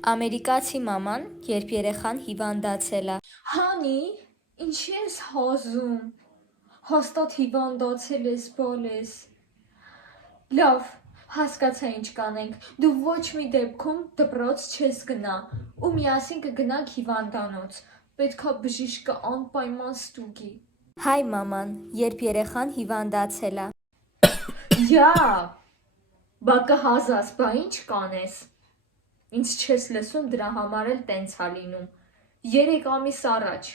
Ամերիկացի մաման, երբ երեխան հիվանդացել է։ Հանի, ինչի ես հազում, հաստատ հիվանդացել ես բալես։ Լավ, հասկացա ինչ կանենք, դու ոչ մի դեպքում դպրոց չես գնա ու միասին կգնանք հիվանդանոց, պետքա բժիշկը անպայման ստուգի։ Հայ մաման, երբ երեխան հիվանդացել է։ Յա, բա կհազաս, բա ինչ կանես։ Ինձ չես լսում, դրա համար էլ տենց ա լինում։ 3 ամիս առաջ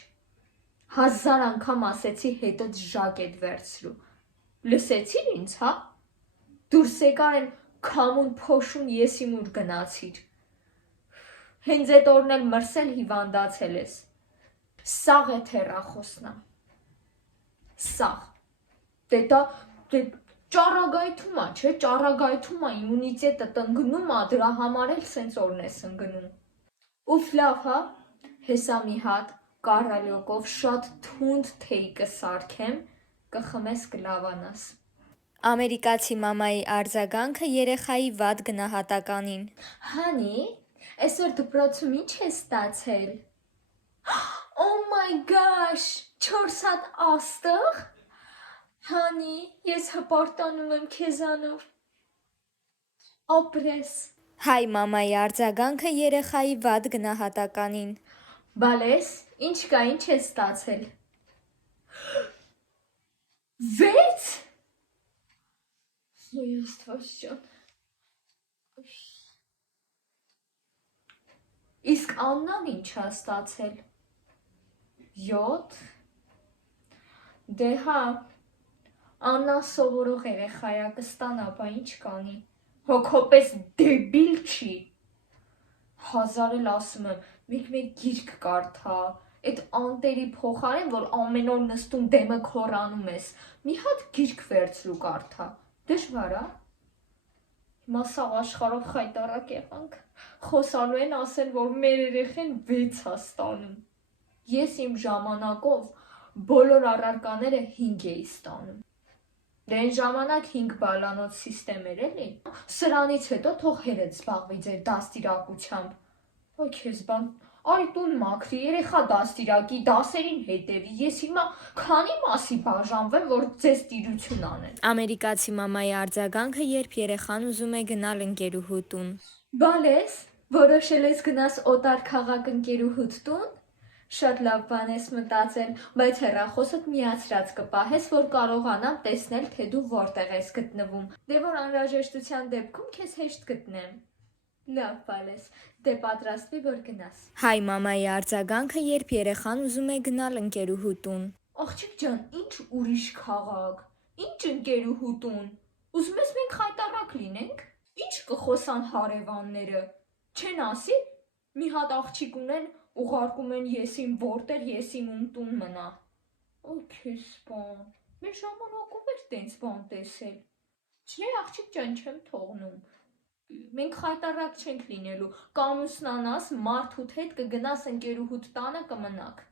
1000 անգամ ասեցի հետդ ժակետ վերցրու։ Լսեցիր ինձ, հա։ Դուրս եկար են քամուն փոշուն եսիմ ուր գնացիր։ Հենց այդ օրն էլ մրսել հիվանդացել ես։ Սաղ է թեռախոսնա։ Սաղ։ Դե ճառագայթում ա, չէ, ճառագայթում ա, իմունիտետը տնգնում ա, դրա համար էլ սենց օրն ես ընգնում։ Ուֆ լավ, հա, հեսա մի հատ կարալյոկով շատ թունդ թեյ կսարքեմ, կխմես կլավանաս։ Ամերիկացի մամայի արձագանքը երեխայի վատ գնահատականին։ Հանի, այսօր դպրոցում ինչ ես ստացել։ Oh my gosh, 4 հատ աստղ։ Հանի, ես հպարտանում եմ քեզանով։ Ապրես։ Հայ մամայի արձագանքը երեխայի վատ գնահատականին։ Բալես, ինչ կա, ինչ ես ստացել։ 6։ Աստվածջան։ Իսկ Աննան ինչ ա ստացել։ 7։ Դե հա, Աննան սովորող երեխա ա, կստանա, բա ինչ կանի։ Հոգոպես դեբիլ չի։ 1000 էլ ասում եմ, մեկ գիրք կարդա, այդ անտերի փոխարեն, որ ամեն օր նստում դեմը քորանում ես, մի հատ գիրք վերցրու կարդա, դժվար ա։ Հիմա սաղ աշխարհով խայտառակ եղանք, խոսալու են ասեն, որ մեր երեխեն 6 ա ստանում։ Ես իմ ժամանակով բոլոր առարկաները 5 էի ստանում։ Դե այն ժամանակ 5 բալանոց սիստեմ էր էլի։ Սրանից հետո թող հերդ զբաղվի ձեր դաստիարակությամբ։ Ոй քեզ բան, արի տուն մաքրի, երեխա դաստիարակի, դասերին հետևի, ես հիմա քանի մասի բաժանվեմ, որ ձեզ տիրություն անեն։ Ամերիկացի մամայի արձագանքը, երբ երեխան ուզում է գնալ ընկերուհու տուն։ Բալես, որոշել ես գնաս օտար քաղաք ընկերուհուդ տուն։ Շատ լավ բան ես մտածել, բայց հեռախոսդ միացրած կպահես, որ կարողանամ տեսնել, թե դու որտեղ ես գտնվում, դե որ անհրաժեշտության դեպքում քեզ հեշտ գտնեմ։ Լավ բալես, դե պատրաստվի, որ գնաս։ Հայ մամայի արձագանքը, երբ երեխան ուզում է գնալ ընկերուհու տուն։ Աղջիկ ջան, ինչ ուրիշ քաղաք, ինչ ընկերուհու տուն, ուզում ես մենք խայտառակ լինենք, ինչ կխոսան հարևանները, չեն ասի, մի հատ աղջիկ ունեն, ուղարկում են եսիմ որտեղ, եսիմ ում տուն մնա։ Ոй քեզ բան, մեր ժամանակով էր տենց բան տեսել։ Չէ, աղջիկ ջան, չեմ թողնում։ Մենք խայտառակ չենք լինելու, կամուսնանաս, մարդուդ հետ կգնաս ընկերուհուդ տանը կմնաք։